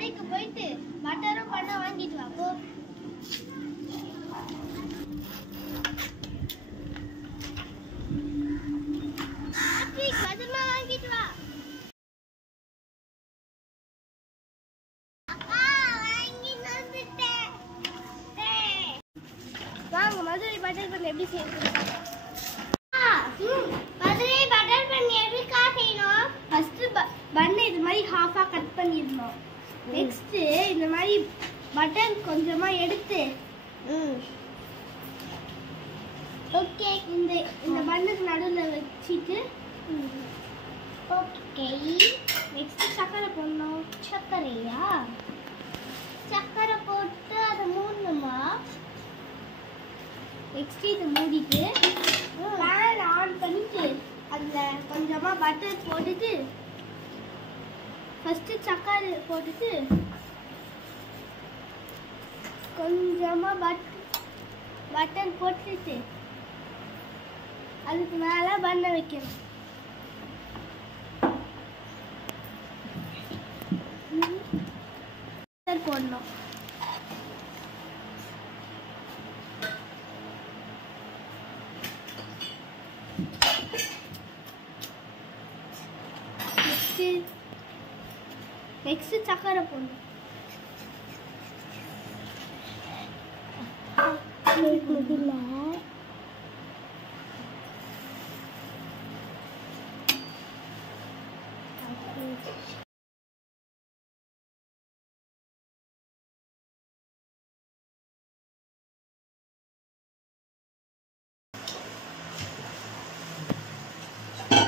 கடைக்கு போயிட்டு பட்டரும் பண்ண வாங்கிட்டு வா போ. பத்திரமா வாங்கிட்டு வா. வாங்க மதுரை பட்டர் பண்ண எப்படி செய்யணும். மதுரை பட்டர் பண்ண எப்படிக்கா செய்யணும்? ஃபர்ஸ்ட் பண்ணை இது மாதிரி ஹாஃபா கட் பண்ணிடணும். நெக்ஸ்ட் இந்த மாதிரி பட்டர் கொஞ்சமா எடுத்து ஓகே இந்த பண்ணுக்கு நடுவுல வச்சிட்டு ஓகே நெக்ஸ்ட் சக்கரை போடணும். சக்கரையா? சக்கரை போட்டு அதை மூடணுமா? நெக்ஸ்ட் இதை மூடிட்டு பேன் ஆன் பண்ணிட்டு அதில் கொஞ்சமா பட்டர் போட்டுட்டு ஃபர்ஸ்ட் சக்கரை போட்டுட்டு கொஞ்சமா பட்டர் போட்டுட்டு அதுக்கு மேலே பண்ண வைக்கணும். போடணும். நெக்ஸ்ட் சக்கரை போடணும்.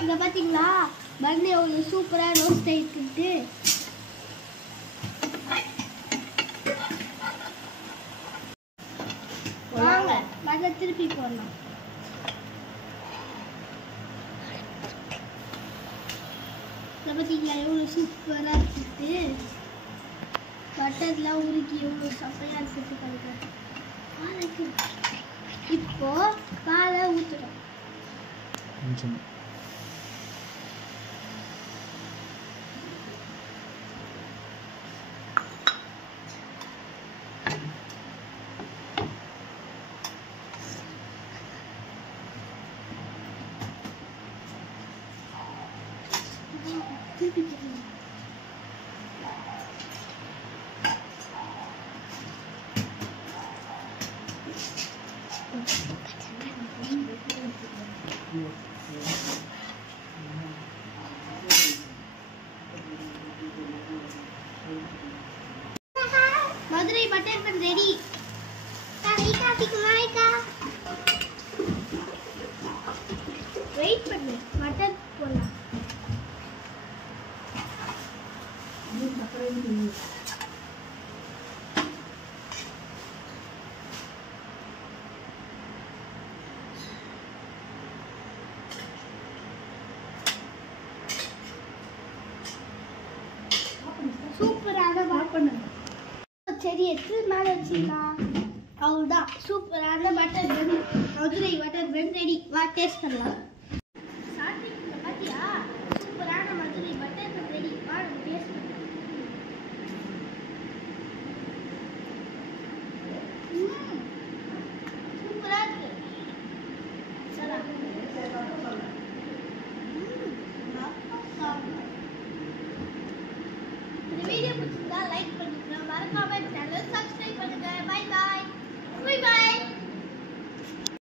இங்க பாத்தீங்களா பன் எவ்வளவு சூப்பரா ரோஸ்ட் ஆயிட்டு. வாங்க பட்டை திருப்பி போடலாம். பாத்தீங்களா எவ்வளவு சூப்பரா இருக்குது. பட்டர்லாம் உருக்கி எவ்வளவு சப்பையா இருக்குது பாருங்க. இப்போ பாலை ஊத்துறோம். Madurai butter bun ready. Wait பண்ணு பட்டர் போடலாம். சூப்பரான சரி எடுத்து மேலே வச்சுக்கலாம். அவ்வளோதான் சூப்பரான butter bun Madurai butter bun ready. வா டேஸ்ட் பண்ணலாம்.